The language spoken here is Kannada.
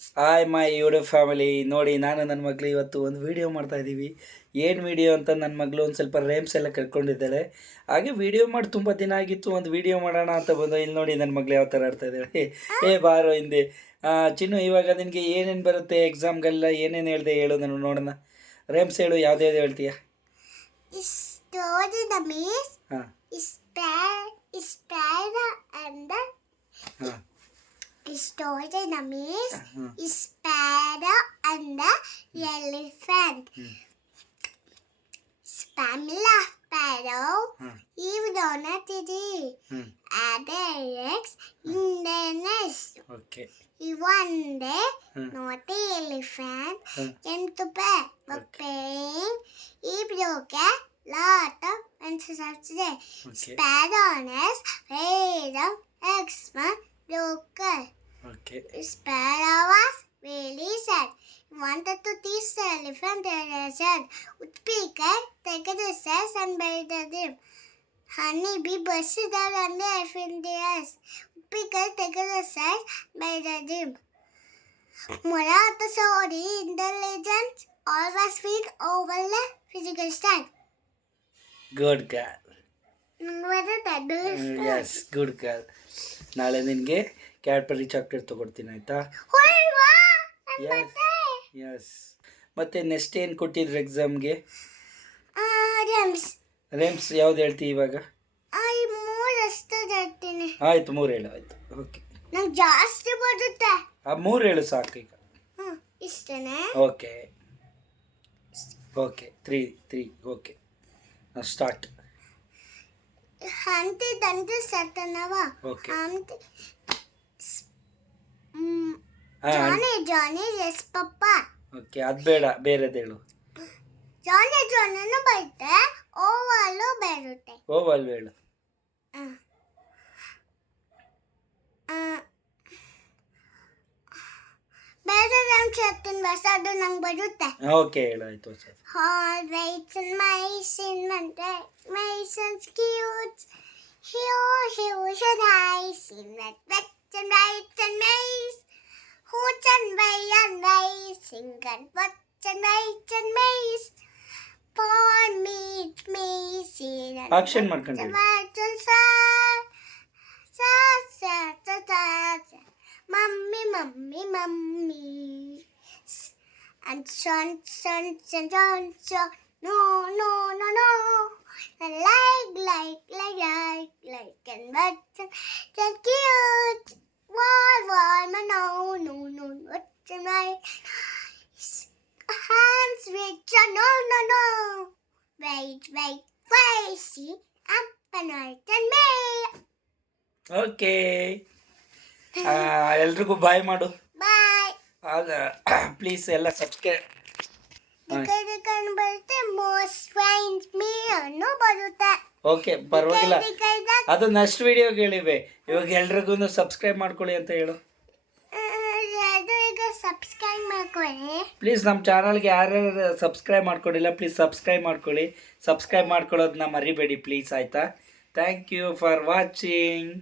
Hi my YouTube family. ನೋಡಿ, ನಾನು ನನ್ನ ಮಗಳು ಇವತ್ತು ಒಂದು ವೀಡಿಯೋ ಮಾಡ್ತಾಯಿದ್ದೀವಿ. ಏನು ವೀಡಿಯೋ ಅಂತ ನನ್ನ ಮಗಳು ಒಂದು ಸ್ವಲ್ಪ ರೇಮ್ಸ್ ಎಲ್ಲ ಕರ್ಕೊಂಡಿದ್ದಾಳೆ. ಹಾಗೆ ವೀಡಿಯೋ ಮಾಡಿ ತುಂಬ ದಿನ ಆಗಿತ್ತು, ಒಂದು ವೀಡಿಯೋ ಮಾಡೋಣ ಅಂತ ಬಂದು ಇಲ್ಲಿ ನೋಡಿ ನನ್ನ ಮಗಳು ಯಾವ ಥರ ಆಡ್ತಾ ಇದ್ದಾಳೆ. ಬಾರೋ ಹಿಂದೆ. ಚಿನ್ನು, ಇವಾಗ ನಿನಗೆ ಏನೇನು ಬರುತ್ತೆ ಎಕ್ಸಾಮ್ಗೆಲ್ಲ, ಏನೇನು ಹೇಳಿದೆ ಹೇಳು, ನಾನು ನೋಡೋಣ. ರೇಮ್ಸ್ ಹೇಳು, ಯಾವ್ದು ಹೇಳ್ತೀಯ? ಹಾಂ ಹಾಂ Story the maze is sparrow and the elephant. Pamela Sparrow, Eve Donna Teddy, add the eggs in the nest. Okay. One day, naughty elephant came to bed, but pain. He broke a lot of fences today. Sparrow nest, made of eggs, broken. Okay. Sparrow was really sad. He wanted to teach the elephant and said, Woodpecker, take the stairs and buried him. Honeybee bursted out on the elephant's ears. Woodpecker, take the stairs and buried him. Moral of the story, intelligence always wins over the physical strength. Good girl. Yes, good girl. ನಾಳೆ ನಿನಗೆ ಕ್ಯಾಡ್ಬರಿ ಚಾಕ್ಲೇಟ್ ತೊಗೊಡ್ತೀನಿ, ಆಯಿತಾ? ಎಸ್. ಮತ್ತು ನೆಕ್ಸ್ಟ್ ಏನು ಕೊಟ್ಟಿದ್ರು ಎಕ್ಸಾಮ್ಗೆ? ರೇಮ್ಸ್ ಯಾವ್ದು ಹೇಳ್ತೀವಿ ಇವಾಗ? ಆಯಿತು, 3 ಹೇಳು. ಆಯಿತು, ಓಕೆ. ನಂಗೆ ಜಾಸ್ತಿ ಬರುತ್ತೆ. 3 ಹೇಳು ಸಾಕು ಈಗ. ಇಷ್ಟನೇ? Okay okay. 3 okay. Start. Humpty Dumpty sat on a wall. Okay. Johnny, yes, Papa. Okay, ಅದು ಬೇಡ, ಬೇರೆದು ಹೇಳು. Johnny ಬರುತ್ತೆ, ಓವಲ್ಲು ಬರುತ್ತೆ. ಓವಲ್ ಹೇಳು. ಬೇರೆ ರೇಮ್ಸ್ ಹೇಳ್ತೀನಿ, ಬಸ್ ಅದು ನಂಗೆ ಬರುತ್ತೆ. ಓಕೆ, ಹೇಳು. ಆಯಿತು sir. Always in mice in Monday, mice and cute. Here's and ice in that wet and right and maze. Hoots and way and racing and what and right and maze. For meat maze in and action ಮಾಡ್ಕೊಂಡು Mummy. And son, no. Like, and but and cute. Warm, no, what's right? Hands rich, no. Wait, see, up and right and me. Okay. ಎಲ್ರಿಗೂ ಬಾಯ್ ಮಾಡು. Bye. ಪ್ಲೀಸ್ ಎಲ್ಲ ಸಬ್ಸ್ಕ್ರೈಬ್. ಬರುತ್ತೆ, ಮೋಸ್ಟ್ ಫ್ರೆಂಡ್ಸ್ ಮೀ ಅನ್ನೋ ಬರುತ್ತೆ. ಓಕೆ, ಪರವಾಗಿಲ್ಲ. ಅದು ನೆಕ್ಸ್ಟ್ ವಿಡಿಯೋಗೆ ಹೇಳಿವೆ. ಇವಾಗ ಎಲ್ರಿಗೂ ಸಬ್ಸ್ಕ್ರೈಬ್ ಮಾಡ್ಕೊಳ್ಳಿ ಅಂತ ಹೇಳು. ಈಗ ಸಬ್ಸ್ಕ್ರೈಬ್ ಮಾಡ್ಕೊಳ್ಳಿ ಪ್ಲೀಸ್. ನಮ್ಮ ಚಾನಲ್ಗೆ ಯಾರ್ಯಾರು ಸಬ್ಸ್ಕ್ರೈಬ್ ಮಾಡ್ಕೊಂಡಿಲ್ಲ, ಪ್ಲೀಸ್ ಸಬ್ಸ್ಕ್ರೈಬ್ ಮಾಡ್ಕೊಳ್ಳಿ. ಸಬ್ಸ್ಕ್ರೈಬ್ ಮಾಡ್ಕೊಳ್ಳೋದನ್ನ ಮರಿಬೇಡಿ ಪ್ಲೀಸ್, ಆಯಿತಾ? Thank you for watching.